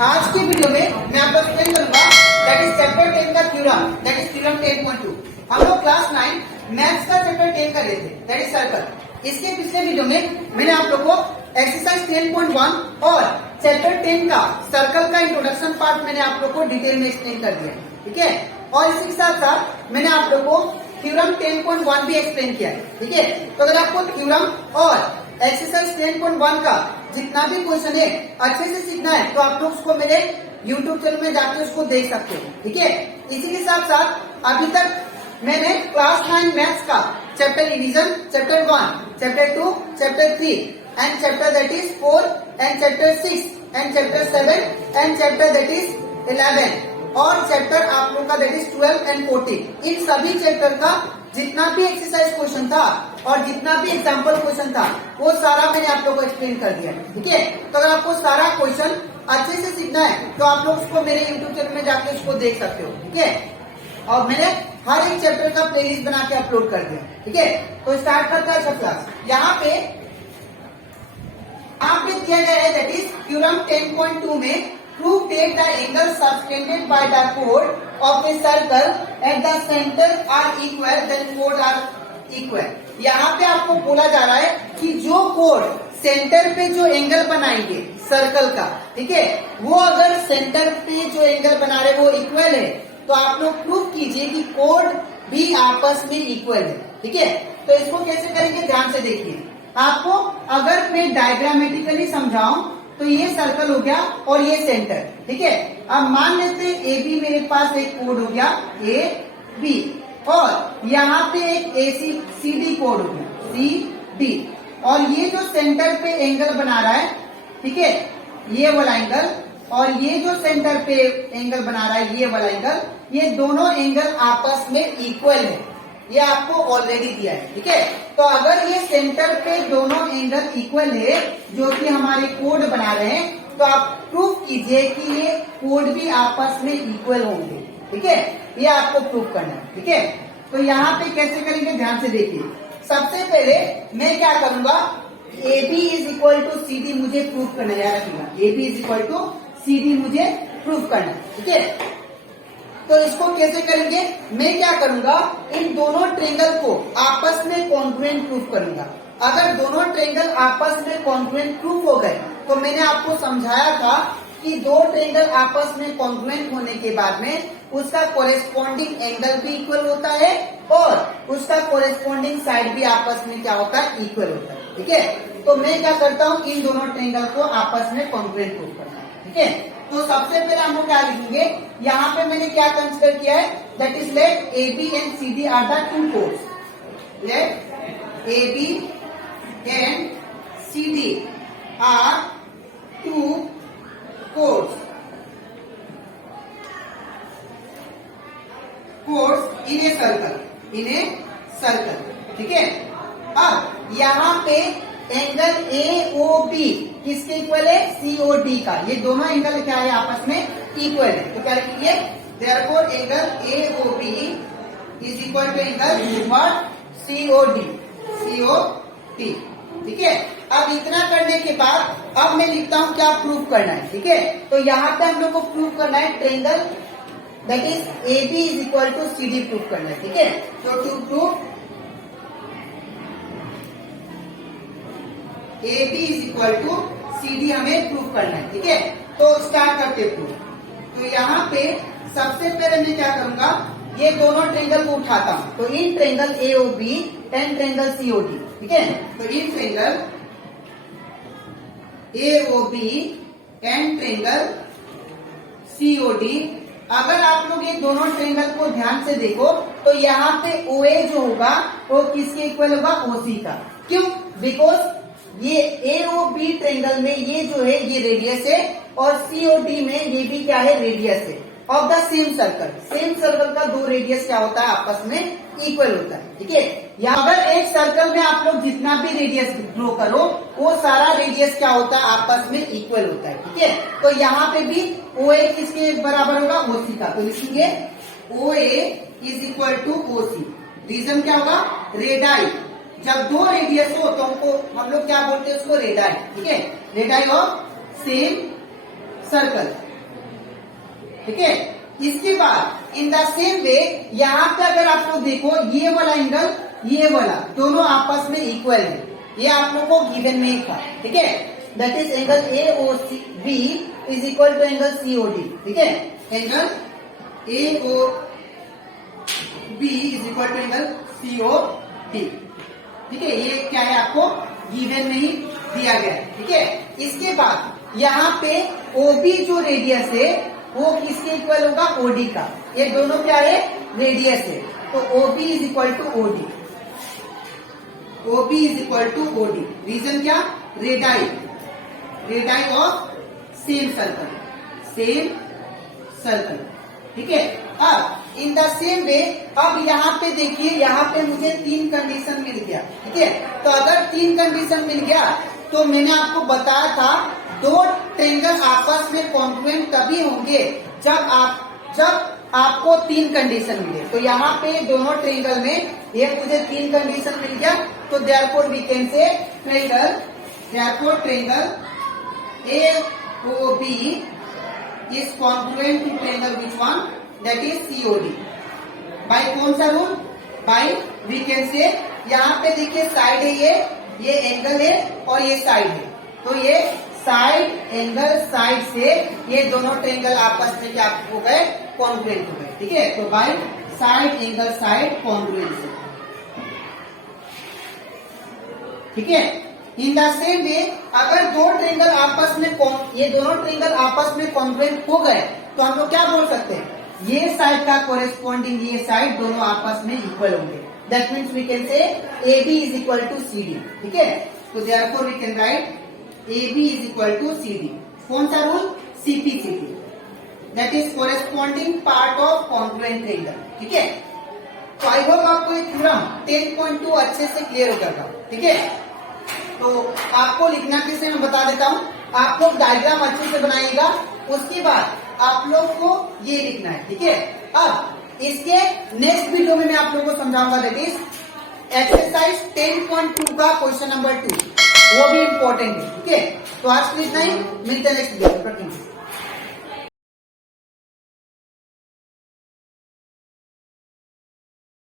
आज की वीडियो में मैं आपको एक्सप्लेन करूंगा दैट इज चैप्टर 10 का थ्योरम, दैट इज थ्योरम 10.2। हम लोग क्लास 9 मैथ्स का चैप्टर 10 कर रहे थे, दैट इज सर्कल। इसके पिछले वीडियो में मैंने आप लोग को एक्सरसाइज 10.1 और चैप्टर 10 का सर्कल का इंट्रोडक्शन पार्ट मैंने आप लोग को डिटेल में एक्सप्लेन कर दिया, ठीक है। और इसी के साथ साथ मैंने आप लोग को थ्योरम 10.1 भी एक्सप्लेन किया है, ठीक है। तो अगर आपको थ्योरम और एक्सरसाइज 10.1 का जितना भी क्वेश्चन है अच्छे से सीखना है तो आप लोग उसको मेरे YouTube चैनल में जाके उसको देख सकते हो, ठीक है। इसी के साथ साथ अभी तक मैंने क्लास 9 मैथ्स का chapter revision, chapter 1, chapter 2, chapter 3 and chapter that is 4 and chapter 6 and chapter 7 and chapter that is 11 और चैप्टर आप लोग का दैट इज 12 एंड 14, इन सभी चैप्टर का जितना भी एक्सरसाइज क्वेश्चन था और जितना भी एग्जाम्पल क्वेश्चन था वो सारा मैंने आप लोग को एक्सप्लेन कर दिया, ठीक है। तो अगर आपको सारा क्वेश्चन अच्छे से सीखना है तो आप लोग उसको मेरे YouTube चैनल में जाके उसको देख सकते हो, ठीक है। और मैंने हर एक चैप्टर का प्लेलिस्ट बना के अपलोड कर दिया, ठीक है। तो स्टार्ट करता है सब क्लास। यहाँ पे दिया गया है दैट इज थ्योरम 10.2 में prove that the angles subtended by the chord of a circle at the center are equal, then chord are equal। यहाँ पे आपको बोला जा रहा है कि जो कोड सेंटर पे जो एंगल बनाएंगे सर्कल का, ठीक है, वो अगर सेंटर पे जो एंगल बना रहे वो इक्वल है तो आप लोग प्रूव कीजिए कि कोड भी आपस में इक्वल है, ठीक है। तो इसको कैसे करेंगे ध्यान से देखिए। आपको अगर मैं डायग्रामेटिकली समझाऊं तो ये सर्कल हो गया और ये सेंटर, ठीक है। अब मान लेते हैं ए बी, मेरे पास एक कोड हो गया ए बी और यहाँ पे एक ए सी सी डी कोड हो गया सी डी, और ये जो सेंटर पे एंगल बना रहा है, ठीक है, ये वाला एंगल, और ये जो सेंटर पे एंगल बना रहा है ये वाला एंगल, ये दोनों एंगल आपस में इक्वल है, ये आपको ऑलरेडी दिया है, ठीक है। तो अगर ये सेंटर पे दोनों एंगल इक्वल है जो कि हमारे कोड बना रहे हैं तो आप प्रूव कीजिए कि ये कोड भी आपस में इक्वल होंगे, ठीक है। ये आपको प्रूव करना है, ठीक है। तो यहाँ पे कैसे करेंगे ध्यान से देखिए। सबसे पहले मैं क्या करूंगा, A B is equal to C D मुझे प्रूव करना है, याद रखिएगा, A B is equal to C D मुझे प्रूव करना है, ठीक है। तो इसको कैसे करेंगे, मैं क्या करूंगा, इन दोनों ट्रेंगल को आपस में कॉन्ग्रुएंट प्रूफ करूंगा। अगर दोनों ट्रेंगल आपस में कॉन्ग्रुएंट प्रूफ हो गए तो मैंने आपको समझाया था कि दो ट्रेंगल आपस में कॉन्ग्रुएंट होने के बाद में उसका कोरेस्पॉन्डिंग एंगल भी इक्वल होता है और उसका कोरेस्पॉन्डिंग साइड भी आपस में क्या होता है, इक्वल होता है, ठीक है। तो मैं क्या करता हूँ, इन दोनों ट्रेंगल को आपस में कॉन्ग्रुएंट प्रूफ करता हूँ, ठीक है। तो सबसे पहले हम लोग क्या लिखेंगे, यहाँ पे मैंने क्या कंसिडर किया है, that is let A B and C D are the two chords. Let A B and C D are two chords in a circle, ठीक है। अब यहाँ पे एंगल ए ओ बी किसके इक्वल है, सीओडी का। ये दोनों एंगल क्या है, आपस में इक्वल है। तो क्या लिखिए, therefore angle A O B is equal to angle what, COD, ठीक है। अब इतना करने के बाद अब मैं लिखता हूँ क्या प्रूव करना है, ठीक है। तो यहाँ पे हम लोग को प्रूव करना है triangle that is A B is equal to C D prove करना है, ठीक है। तो to prove A B is equal to C D हमें प्रूव करना है, ठीक है। तो स्टार्ट करते प्रूव। तो यहाँ पे सबसे पहले मैं क्या करूंगा, ये दोनों ट्रेंगल को उठाता हूँ। तो in triangle A O B and triangle C O D, ठीक है। तो in triangle A O B and triangle C O D, अगर आप लोग ये दोनों ट्रेंगल को ध्यान से देखो तो यहाँ पे ओ ए जो होगा वो किसके इक्वल होगा, ओ सी का। क्यों, बिकॉज ये ए ओ बी ट्रेंगल में ये जो है ये रेडियस है और सीओ डी में ये भी क्या है, रेडियस है of the same circle. Same circle का दो रेडियस क्या होता है, आपस में इक्वल होता है, ठीक है। या अगर एक सर्कल में आप लोग जितना भी रेडियस ड्रॉ करो वो सारा रेडियस क्या होता है, आपस में इक्वल होता है, ठीक है। तो यहाँ पे भी ओ ए किसके बराबर होगा, ओ सी का। तो लिखेंगे O A is equal to O C. Reason क्या होगा, रेडाई। जब दो रेडियस हो तो हम लोग क्या बोलते हैं उसको, रेडाई, ठीक है। Radii of same circle. ठीक है। इसके बाद इन द सेम वे यहाँ पे अगर आप लोग देखो ये वाला एंगल ये वाला दोनों आपस में इक्वल है, ये आप लोग को गिवन में ही था, ठीक है। That is angle AOB is equal to angle COD, ठीक है। Angle AOB is equal to angle COD, ठीक है। ये क्या है आपको गिवन में ही दिया गया है, ठीक है। इसके बाद यहाँ पे OB जो रेडियस है वो किसके इक्वल होगा, OD का। ये दोनों क्या है, रेडियस है, तो OB is equal to OD, OB is equal to OD। Reason क्या, radii, radii of same circle, ठीक है। अब इन द सेम वे अब यहाँ पे देखिए, यहाँ पे मुझे 3 कंडीशन मिल गया, ठीक है। तो अगर 3 कंडीशन मिल गया तो मैंने आपको बताया था 2 ट्रायंगल आपस में कॉन्ग्रुएंट तभी होंगे जब आपको 3 कंडीशन मिले। तो यहाँ पे दोनों ट्रायंगल में ये मुझे 3 कंडीशन मिल गया, तो therefore we can say triangle AOB is congruent to triangle which one, that is COD। by कौन सा rule, by we can say यहाँ पे देखिए साइड है, ये एंगल है और ये साइड है, तो ये साइड एंगल साइड से ये दोनों ट्रायंगल आपस में क्या हो गए, कॉन्ग्रुएंट हो गए, ठीक है। तो by side angle side congruence, ठीक है। इन द सेम वे अगर दो ट्रायंगल आपस में ये दोनों ट्रायंगल आपस में कॉन्ग्रुएंट हो गए तो हम लोग क्या बोल सकते हैं, ये साइड का कोरेस्पॉन्डिंग ये साइड दोनों आपस में इक्वल होंगे। That means we can say AB is equal to CD, ठीक है। तो therefore we can write AB is equal to CD। कौन सा rule, CPCT, that is corresponding part of congruent triangle, ठीक है। तो आई होप आपको ये थ्योरम 10.2 अच्छे से क्लियर हो गया था, ठीक है। तो आपको लिखना कैसे मैं बता देता हूँ, आप लोग डायग्राम अच्छे से बनाइएगा, उसके बाद आप लोग को ये लिखना है, ठीक है। अब इसके नेक्स्ट वीडियो में मैं आप लोगों को समझाऊंगा, दैट इज एक्सरसाइज 10.2 का क्वेश्चन नंबर 2, वो भी इम्पोर्टेंट है, ठीक है। तो आज के लिए इतना ही, मिलते हैं नेक्स्ट वीडियो में।